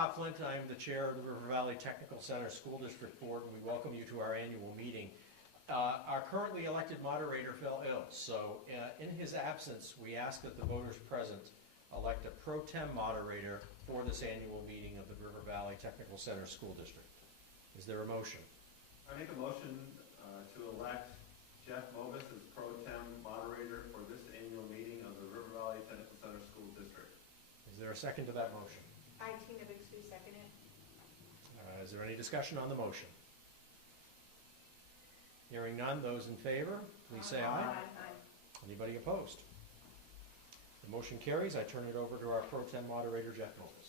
Bob Flint. I'm the chair of the River Valley Technical Center School District Board, and we welcome you to our annual meeting. Our currently elected moderator fell ill, so in his absence, we ask that the voters present elect a pro tem moderator for this annual meeting of the River Valley Technical Center School District. Is there a motion? I make a motion to elect Jeff Mobus as pro tem moderator for this annual meeting of the River Valley Technical Center School District. Is there a second to that motion? I, Tina Bixby, second it. Is there any discussion on the motion? Hearing none, those in favor, please say aye. Aye. Anybody opposed? The motion carries. I turn it over to our pro tem moderator, Jeff Mobus.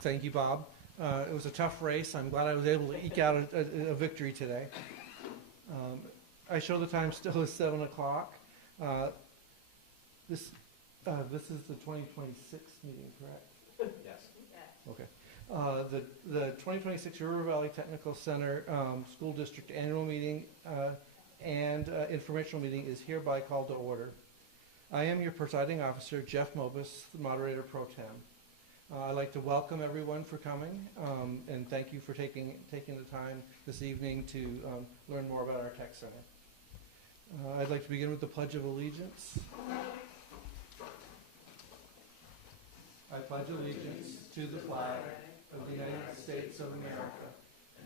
Thank you, Bob. It was a tough race. I'm glad I was able to eke out a victory today. I show the time still is 7 o'clock. This is the 2026 meeting, correct? Yes. Yes. Okay. The 2026 River Valley Technical Center School District Annual Meeting and Informational Meeting is hereby called to order. I am your presiding officer, Jeff Mobus, the moderator pro tem. I'd like to welcome everyone for coming and thank you for taking the time this evening to learn more about our tech center. I'd like to begin with the Pledge of Allegiance. I pledge allegiance to the flag of the United States of America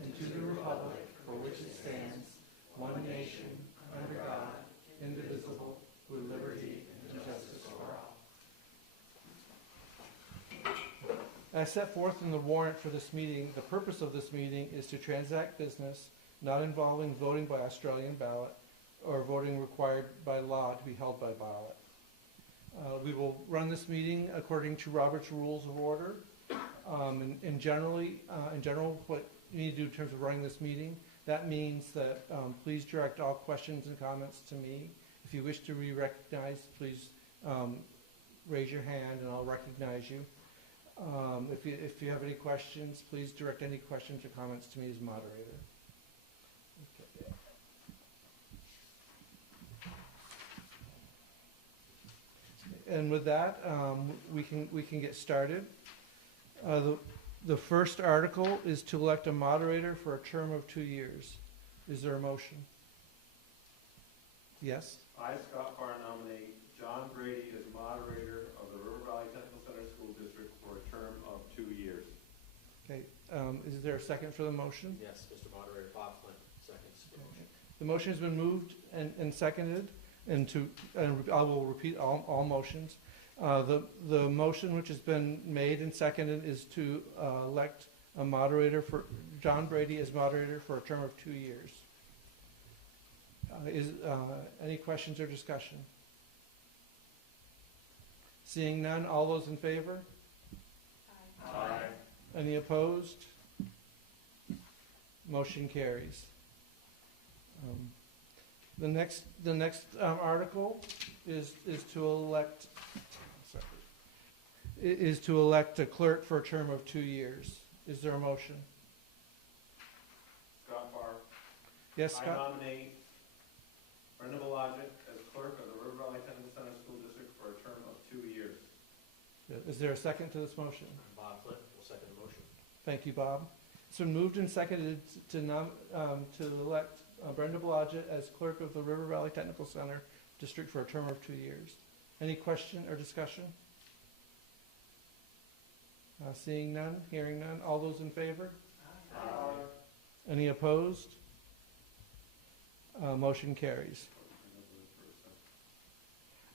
and to the republic for which it stands, one nation, under God, indivisible, with liberty and justice for all. As set forth in the warrant for this meeting, the purpose of this meeting is to transact business not involving voting by Australian ballot or voting required by law to be held by ballot. We will run this meeting according to Robert's Rules of Order. In general, what you need to do in terms of running this meeting, that means that please direct all questions and comments to me. If you wish to be recognized, please raise your hand and I'll recognize you. If you have any questions, please direct any questions or comments to me as moderator. Okay. And with that, we can get started. The first article is to elect a moderator for a term of 2 years. Is there a motion? Yes? I, Scott Farr, nominate John Brady as moderator of the River Valley Technical Center School District for a term of 2 years. Okay. Is there a second for the motion? Yes, Mr. Moderator, Bob Flint seconds the motion. The motion has been moved and seconded, and I will repeat all motions. The motion which has been made and seconded is to elect a moderator for John Brady as moderator for a term of 2 years. Any questions or discussion? Seeing none, all those in favor? Aye. Any opposed? Motion carries. The next article is to elect a clerk for a term of 2 years. Is there a motion? Scott Farr. Yes, I Scott? nominate Brenda Belagic as clerk of the River Valley Technical Center School District for a term of 2 years. Is there a second to this motion? Bob Flint will second the motion. Thank you, Bob. It's been moved and seconded to elect Brenda Belagic as clerk of the River Valley Technical Center District for a term of 2 years. Any question or discussion? Seeing none, hearing none, all those in favor? Aye. Any opposed? Motion carries.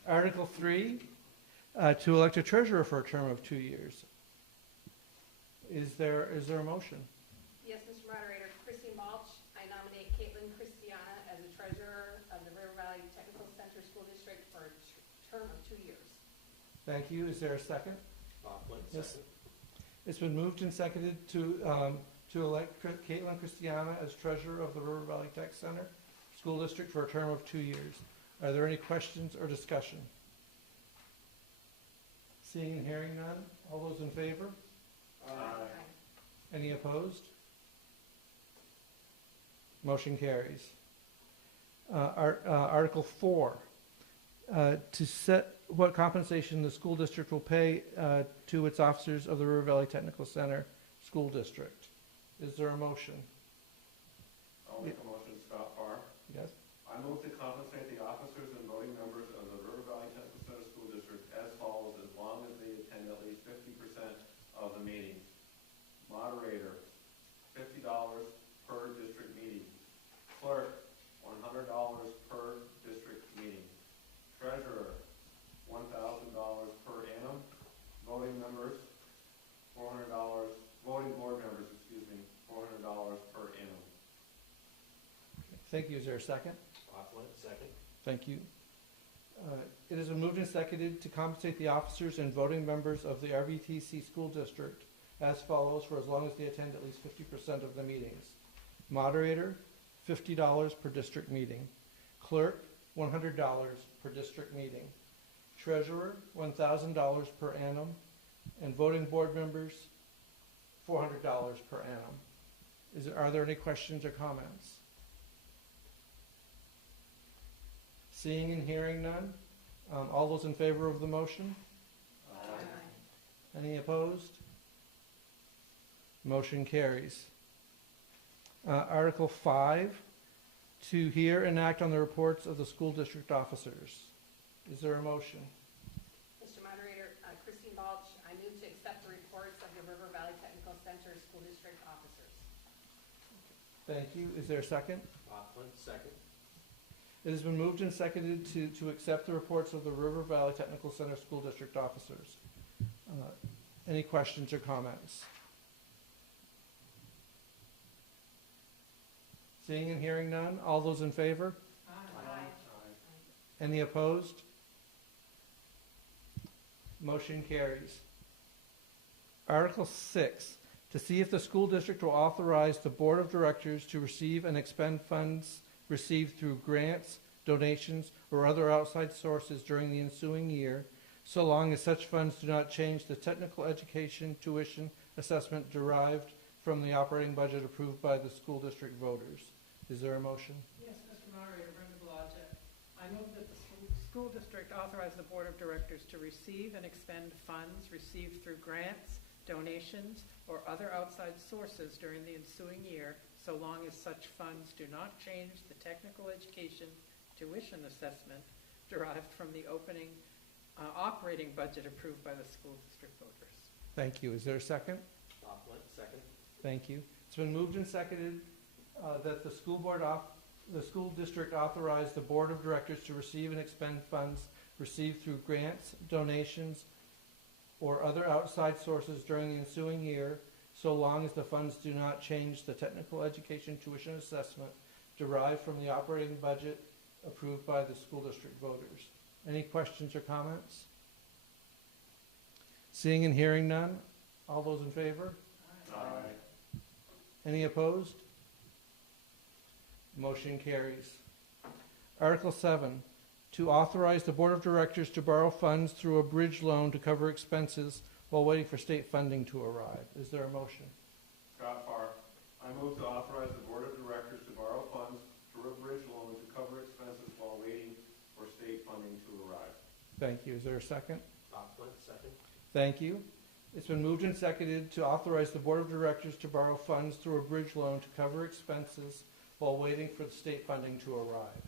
Article 3, to elect a treasurer for a term of 2 years. Is there a motion? Yes, Mr. Moderator, Christine Balch, I nominate Caitlin Christiana as the treasurer of the River Valley Technical Center School District for a term of 2 years. Thank you. Is there a second? Bob Flint Yes. second. It's been moved and seconded to elect Caitlin Christiana as treasurer of the River Valley Tech Center School District for a term of 2 years. Are there any questions or discussion? Seeing and hearing none, all those in favor? Aye. Any opposed? Motion carries. Article 4, to set what compensation the school district will pay to its officers of the River Valley Technical Center School District. Is there a motion? I'll make a motion, Scott Farr. Yes? I move to compensate the officers and voting members of the River Valley Technical Center School District as follows, as long as they attend at least 50% of the meetings. Moderator, $50 per district meeting. Clerk, $100 per district meeting. Treasurer, $1,000 per annum. Voting members, $400. Voting board members, $400 per annum. Thank you. Is there a second? Laughlin, second. Thank you. It has been moved and seconded to compensate the officers and voting members of the RVTC school district as follows for as long as they attend at least 50% of the meetings. Moderator, $50 per district meeting. Clerk, $100 per district meeting. Treasurer, $1,000 per annum. And voting board members, $400 per annum. Are there any questions or comments? Seeing and hearing none, all those in favor of the motion? Aye. Any opposed? Motion carries. Article 5, to hear and act on the reports of the school district officers. Is there a motion? Mr. Moderator, Christine Balch, I move to accept the reports of the River Valley Technical Center School District officers. Thank you. Is there a second? Laughlin, second. It has been moved and seconded to accept the reports of the River Valley Technical Center School District officers. Any questions or comments? Seeing and hearing none, all those in favor? Aye. Any opposed? Motion carries. Article 6, to see if the school district will authorize the board of directors to receive and expend funds received through grants, donations, or other outside sources during the ensuing year, so long as such funds do not change the technical education tuition assessment derived from the operating budget approved by the school district voters. Is there a motion? Yes, Mr. Moderator, Brenda Belaja. I move that the school district authorize the board of directors to receive and expend funds received through grants, donations, or other outside sources during the ensuing year, so long as such funds do not change the technical education tuition assessment derived from the operating budget approved by the school district voters. Thank you. Is there a second? Laughlin, second. Thank you. It's been moved and seconded that the school district authorize the board of directors to receive and expend funds received through grants, donations, or other outside sources during the ensuing year, so long as the funds do not change the technical education tuition assessment derived from the operating budget approved by the school district voters. Any questions or comments? Seeing and hearing none, all those in favor? Aye. Any opposed? Motion carries. Article 7, to authorize the board of directors to borrow funds through a bridge loan to cover expenses while waiting for state funding to arrive. Is there a motion? Scott Farr. I move to authorize the board of directors to borrow funds through a bridge loan to cover expenses while waiting for state funding to arrive. Thank you. Is there a second? Laughlin, second. Thank you. It's been moved and seconded to authorize the board of directors to borrow funds through a bridge loan to cover expenses while waiting for the state funding to arrive.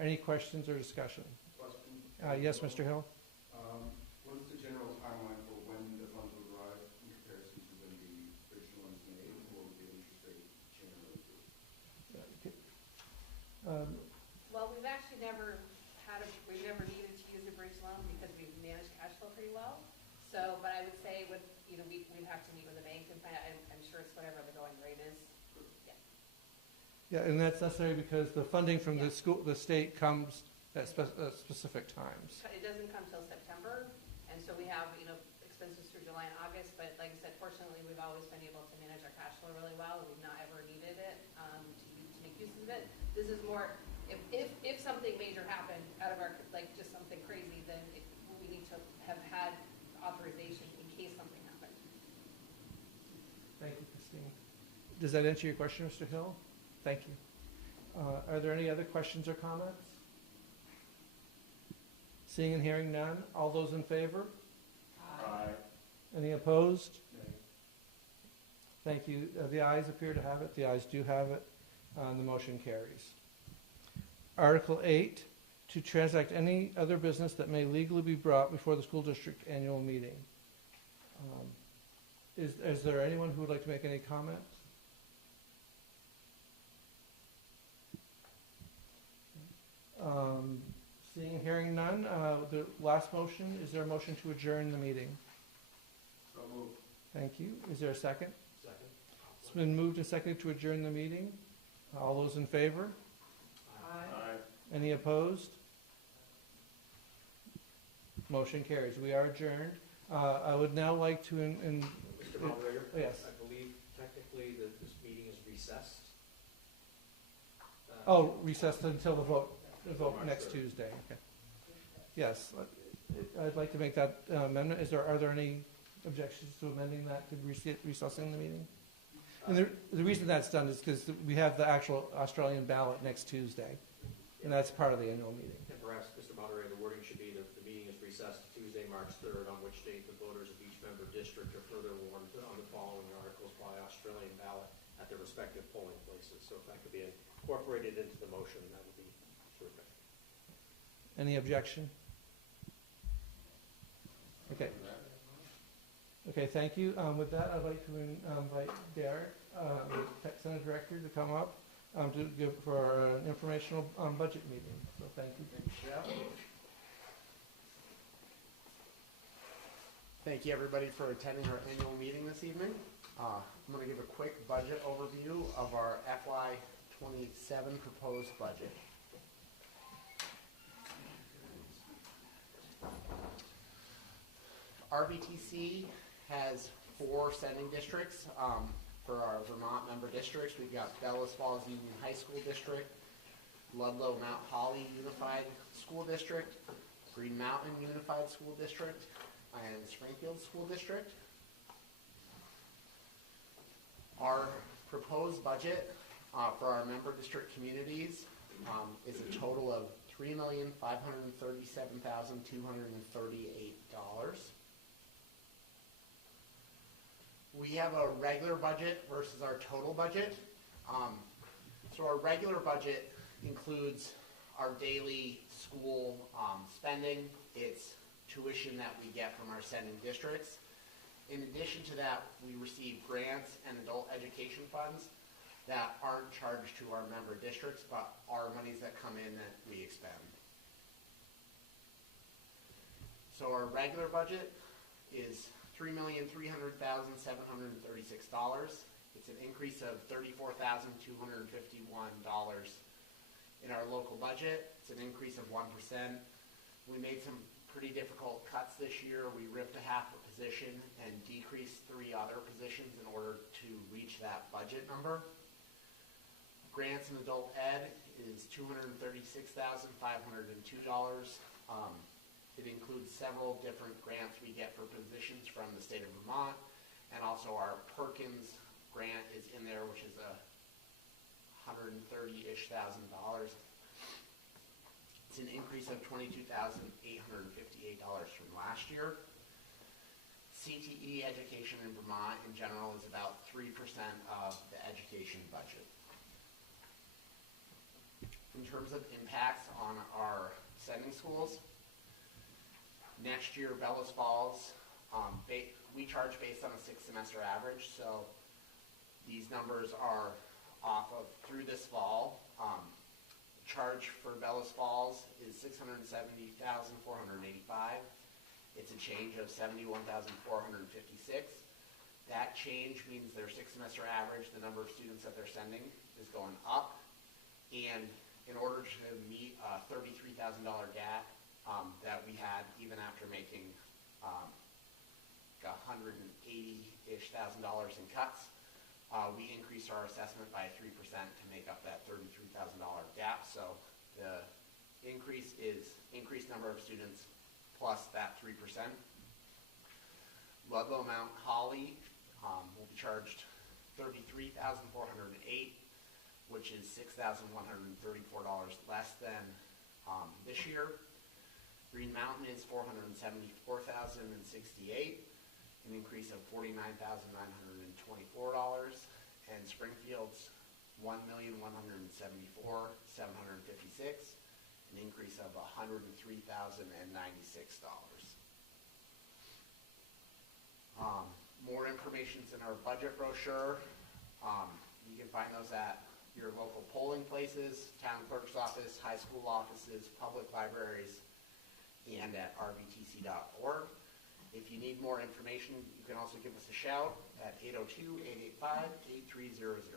Any questions or discussion? Question. Yes, Mr. Hill? What is the general timeline for when the funds will arrive in comparison to when the bridge loan is made, or will the interest rate change? Well, we've actually never we've never needed to use a bridge loan because we've managed cash flow pretty well. So, but I would say with, we'd have to meet with the bank and find out, I'm sure it's whatever the going rate is. Yeah, and that's necessary because the funding from the state comes at specific times. It doesn't come till September, and so we have, expenses through July and August, but like I said, fortunately, we've always been able to manage our cash flow really well. We've not ever needed it to make use of it. This is more, if something major happened out of our, like just something crazy, then we need to have had authorization in case something happened. Thank you, Christine. Does that answer your question, Mr. Hill? Thank you. Are there any other questions or comments? Seeing and hearing none, all those in favor? Aye. Any opposed? Thank you. The ayes appear to have it. The ayes do have it. The motion carries. Article 8, to transact any other business that may legally be brought before the school district annual meeting. Is there anyone who would like to make any comments? Seeing and hearing none, the last motion, is there a motion to adjourn the meeting? So moved. Thank you. Is there a second? Second. It's been moved and seconded to adjourn the meeting. All those in favor? Aye. Any opposed? Motion carries. We are adjourned. I would now like to, Mr. Moderator? Yes. I believe technically that this meeting is recessed. recessed until the vote next Tuesday. Okay. Yes, I'd like to make that amendment. Are there any objections to amending that, to recessing the meeting? And the reason that's done is because we have the actual Australian ballot next Tuesday, and that's part of the annual meeting. And perhaps, Mr. Moderator, the wording should be that the meeting is recessed Tuesday, March 3rd, on which date the voters of each member district are further warned on the following articles by Australian ballot at their respective polling places. So if that could be incorporated into the motion, that would be terrific. Any objection? Okay. Okay, thank you. With that, I'd like to invite Derek, the Tech Center Director, to come up to give for an informational budget meeting. So thank you. Thank you, everybody, for attending our annual meeting this evening. I'm going to give a quick budget overview of our FY27 proposed budget. RVTC has 4 sending districts for our Vermont member districts. We've got Bellows Falls Union High School District, Ludlow Mount Holly Unified School District, Green Mountain Unified School District, and Springfield School District. Our proposed budget for our member district communities is a total of $3,537,238. We have a regular budget versus our total budget. So our regular budget includes our daily school spending. It's tuition that we get from our sending districts. In addition to that, we receive grants and adult education funds that aren't charged to our member districts, but are monies that come in that we expend. So our regular budget is $3,300,736. It's an increase of $34,251 in our local budget. It's an increase of 1%. We made some pretty difficult cuts this year. We ripped a half a position and decreased 3 other positions in order to reach that budget number. Grants in adult ed is $236,502. It includes several different grants we get for positions from the state of Vermont, and also our Perkins grant is in there, which is $130,000-ish. It's an increase of $22,858 from last year. CTE education in Vermont in general is about 3% of the education budget. In terms of impacts on our sending schools, next year, Bellows Falls, we charge based on a 6-semester average, so these numbers are off of through this fall. Charge for Bellows Falls is $670,485. It's a change of $71,456. That change means their 6-semester average, the number of students that they're sending, is going up. And in order to meet a $33,000 gap that we had even after making $180,000-ish in cuts, we increased our assessment by 3% to make up that $33,000 gap. So the increase is increased number of students plus that 3%. Ludlow Mount Holly will be charged $33,408, which is $6,134 less than this year. Green Mountain is $474,068, an increase of $49,924, and Springfield's $1,174,756, an increase of $103,096. More information's in our budget brochure. You can find those at your local polling places, town clerk's office, high school offices, public libraries, and at rvtc.org. If you need more information, you can also give us a shout at 802-885-8300.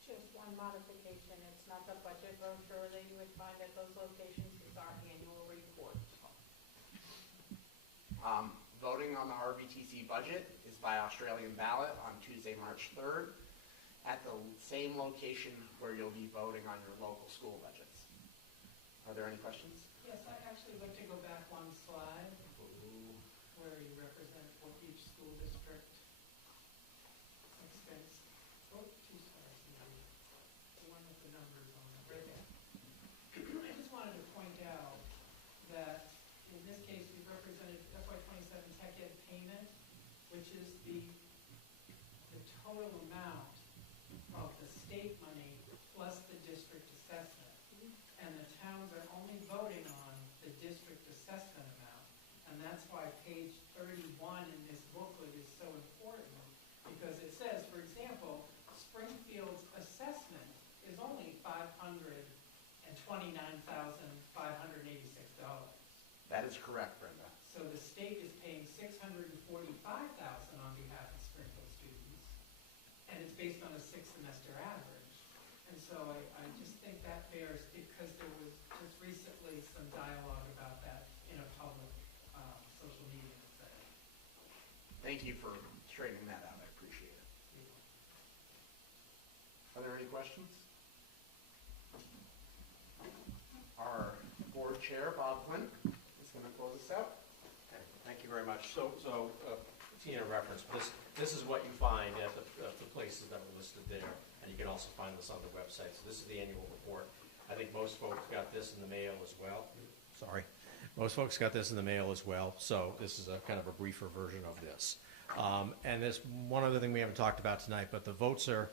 Just one modification, it's not the budget brochure that you would find at those locations, it's our annual report. Voting on the RVTC budget is by Australian ballot on Tuesday, March 3rd, at the same location where you'll be voting on your local school budgets. Are there any questions? Yes, I actually like to go back one slide where you represent what each school district expense. Oh, two slides maybe. The one with the numbers on it, right there. I just wanted to point out that in this case, we've represented FY27 Tech Ed payment, which is the total amount of the state money plus the district assessment. And the towns are only voting on the district assessment amount. And that's why page 31 in this booklet is so important, because it says, for example, Springfield's assessment is only $529,586. That is correct, Brenda. So the state is paying $645,000 on behalf of Springfield students, and it's based on a 6-semester average. And so I just think that bears, because there was just recently some dialogue about that in a public social media setting. Thank you for straightening that out. I appreciate it. Are there any questions? Our board chair, Bob Flynn, is going to close us out. Okay, thank you very much. So Tina referenced, this is what you find at the places that were listed there, and you can also find this on the website. So this is the annual report. I think most folks got this in the mail as well. Sorry. Most folks got this in the mail as well, so this is a kind of a briefer version of this. And there's one other thing we haven't talked about tonight, but the votes are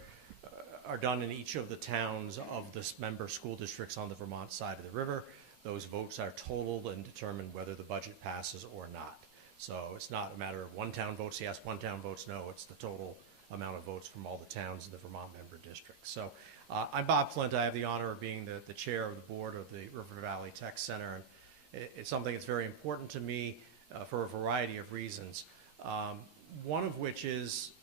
done in each of the towns of the member school districts on the Vermont side of the river. Those votes are totaled and determine whether the budget passes or not. So it's not a matter of one town votes yes, one town votes no. It's the total amount of votes from all the towns in the Vermont member districts. So I'm Bob Flint. I have the honor of being the chair of the board of the River Valley Tech Center. And it's something that's very important to me for a variety of reasons. One of which is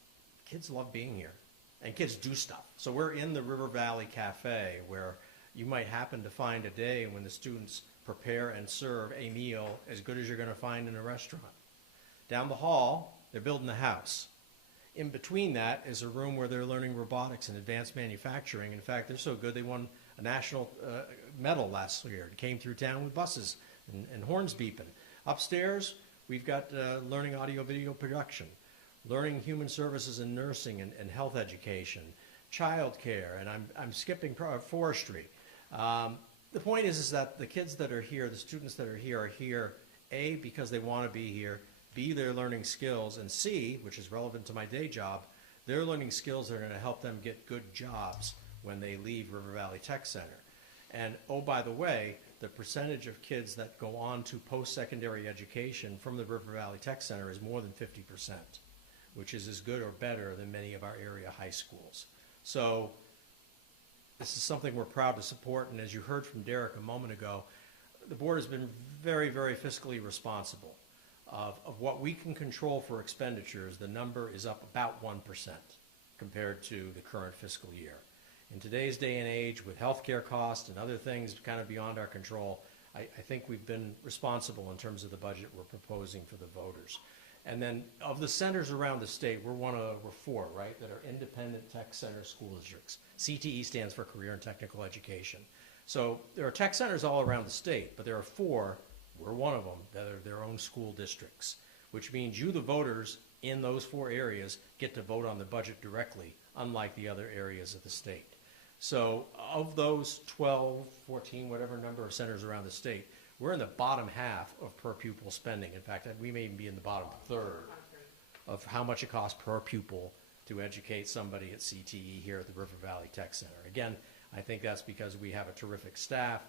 kids love being here. And kids do stuff. So we're in the River Valley Cafe, where you might happen to find a day when the students prepare and serve a meal as good as you're going to find in a restaurant. Down the hall, they're building a house. In between that is a room where they're learning robotics and advanced manufacturing. In fact, they're so good they won a national medal last year. It came through town with buses and horns beeping. Upstairs, we've got learning audio-video production, learning human services and nursing and health education, child care, and I'm skipping forestry. The point is that the kids that are here, the students that are here, A, because they want to be here, B, they're learning skills, and C, which is relevant to my day job, they're learning skills that are going to help them get good jobs when they leave River Valley Tech Center. And oh, by the way, the percentage of kids that go on to post-secondary education from the River Valley Tech Center is more than 50%, which is as good or better than many of our area high schools. So this is something we're proud to support, and as you heard from Derek a moment ago, the board has been very, very fiscally responsible. Of what we can control for expenditures, the number is up about 1% compared to the current fiscal year. In today's day and age, with healthcare costs and other things kind of beyond our control, I think we've been responsible in terms of the budget we're proposing for the voters. And then of the centers around the state, we're four, right, that are independent tech center school districts. CTE stands for Career and Technical Education. So there are tech centers all around the state, but there are four, we're one of them, that are their own school districts, which means you, the voters in those four areas, get to vote on the budget directly, unlike the other areas of the state. So of those 12, 14, whatever number of centers around the state, we're in the bottom half of per pupil spending. In fact, we may even be in the bottom third of how much it costs per pupil to educate somebody at CTE here at the River Valley Tech Center. Again, I think that's because we have a terrific staff,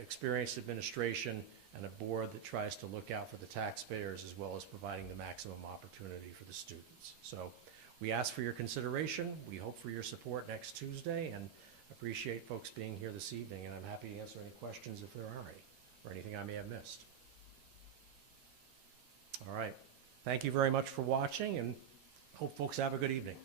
experienced administration, and a board that tries to look out for the taxpayers as well as providing the maximum opportunity for the students. So we ask for your consideration. We hope for your support next Tuesday, and appreciate folks being here this evening, and I'm happy to answer any questions if there are any, or anything I may have missed. All right. Thank you very much for watching, and hope folks have a good evening.